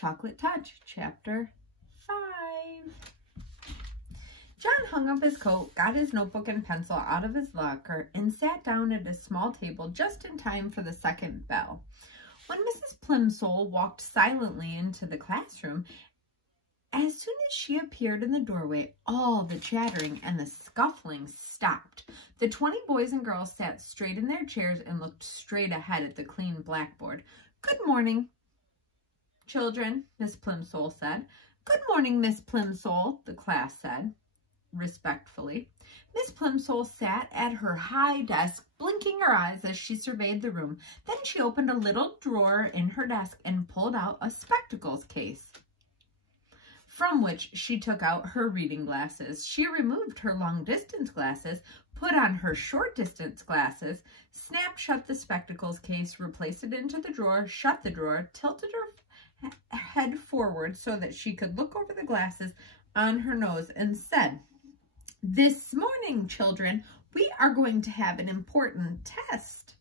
Chocolate Touch, Chapter 5. John hung up his coat, got his notebook and pencil out of his locker, and sat down at a small table just in time for the second bell. When Mrs. Plimsoll walked silently into the classroom, as soon as she appeared in the doorway, all the chattering and the scuffling stopped. The 20 boys and girls sat straight in their chairs and looked straight ahead at the clean blackboard. "Good morning, children," Miss Plimsoll said. "Good morning, Miss Plimsoll," the class said respectfully. Miss Plimsoll sat at her high desk, blinking her eyes as she surveyed the room. Then she opened a little drawer in her desk and pulled out a spectacles case, from which she took out her reading glasses. She removed her long-distance glasses, put on her short-distance glasses, snapped shut the spectacles case, replaced it into the drawer, shut the drawer, tilted her head forward so that she could look over the glasses on her nose, and said, "This morning, children, we are going to have an important test."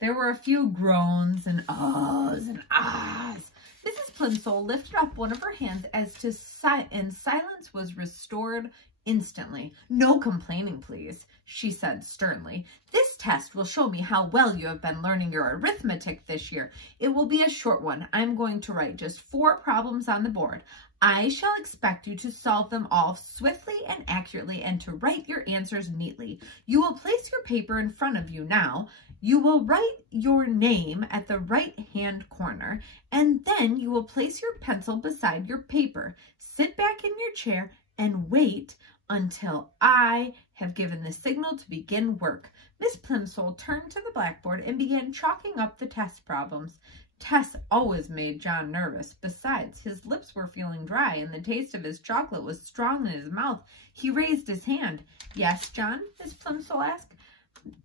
There were a few groans and ahs and ahs. Mrs. Plimsoll lifted up one of her hands and silence was restored instantly. "No complaining, please," she said sternly. "This test will show me how well you have been learning your arithmetic this year. It will be a short one. I'm going to write just 4 problems on the board. I shall expect you to solve them all swiftly and accurately and to write your answers neatly. You will place your paper in front of you now. You will write your name at the right-hand corner, and then you will place your pencil beside your paper. Sit back in your chair and wait until I have given the signal to begin work." Miss Plimsoll turned to the blackboard and began chalking up the test problems. Tests always made John nervous. Besides, his lips were feeling dry, and the taste of his chocolate was strong in his mouth. He raised his hand. "Yes, John?" Miss Plimsoll asked.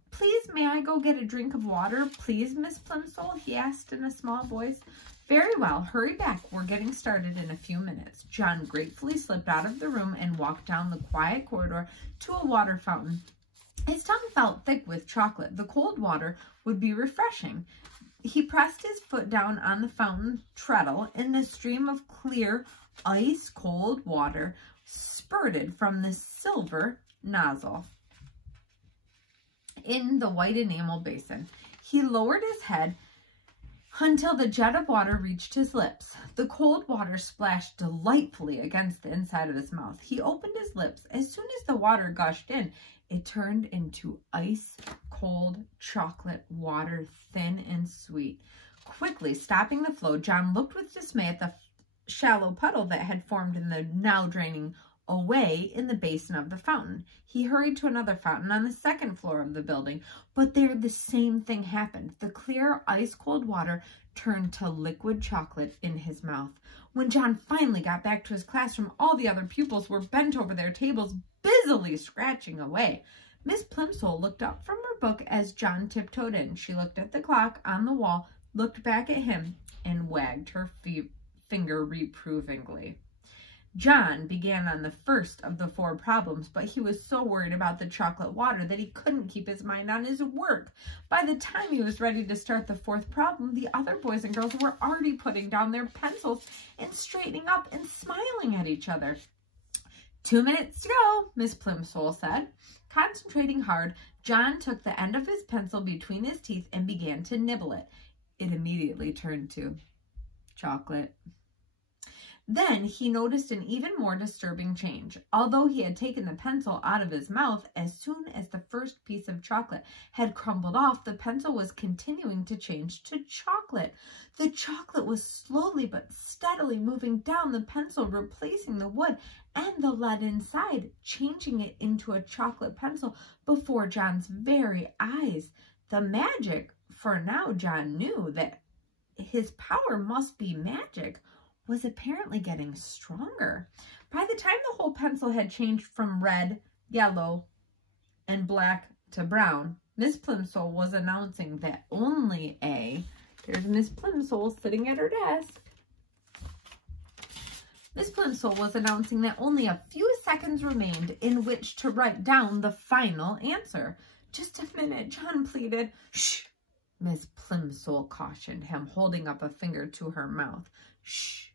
"Please, may I go get a drink of water? Please, Miss Plimsoll?" he asked in a small voice. "Very well, hurry back. We're getting started in a few minutes." John gratefully slipped out of the room and walked down the quiet corridor to a water fountain. His tongue felt thick with chocolate. The cold water would be refreshing. He pressed his foot down on the fountain treadle, and the stream of clear, ice-cold water spurted from the silver nozzle in the white enamel basin. He lowered his head until the jet of water reached his lips. The cold water splashed delightfully against the inside of his mouth. He opened his lips. As soon as the water gushed in, it turned into ice-cold chocolate water, thin and sweet. Quickly stopping the flow, John looked with dismay at the shallow puddle that had formed in the now draining away in the basin of the fountain. He hurried to another fountain on the second floor of the building, but there the same thing happened. The clear, ice-cold water turned to liquid chocolate in his mouth. When John finally got back to his classroom, all the other pupils were bent over their tables, busily scratching away. Miss Plimsoll looked up from her book as John tiptoed in. She looked at the clock on the wall, looked back at him, and wagged her finger reprovingly. John began on the first of the 4 problems, but he was so worried about the chocolate water that he couldn't keep his mind on his work. By the time he was ready to start the 4th problem, the other boys and girls were already putting down their pencils and straightening up and smiling at each other. 2 minutes to go, Miss Plimsoll said. Concentrating hard, John took the end of his pencil between his teeth and began to nibble it. It immediately turned to chocolate. Then he noticed an even more disturbing change. Although he had taken the pencil out of his mouth, as soon as the first piece of chocolate had crumbled off, the pencil was continuing to change to chocolate. The chocolate was slowly but steadily moving down the pencil, replacing the wood and the lead inside, changing it into a chocolate pencil before John's very eyes. The magic, for now John knew that his power must be magic, was apparently getting stronger. By the time the whole pencil had changed from red, yellow, and black to brown, Miss Plimsoll was announcing that only there's Miss Plimsoll sitting at her desk. Miss Plimsoll was announcing that only a few seconds remained in which to write down the final answer. "Just a minute," John pleaded. "Shh," Miss Plimsoll cautioned him, holding up a finger to her mouth. "Shh.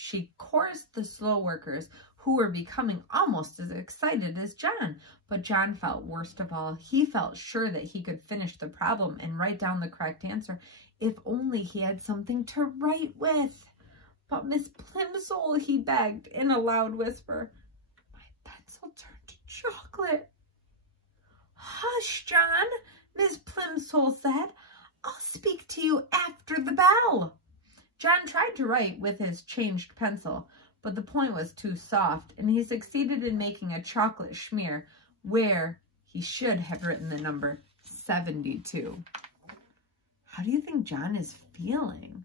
She chorused the slow workers, who were becoming almost as excited as John. But John felt worst of all. He felt sure that he could finish the problem and write down the correct answer if only he had something to write with. But Miss Plimsoll, he begged in a loud whisper, my pencil turned to chocolate. Hush, John, Miss Plimsoll said. I'll speak to you after the bell. John tried to write with his changed pencil, but the point was too soft, and he succeeded in making a chocolate schmear where he should have written the number 72. How do you think John is feeling?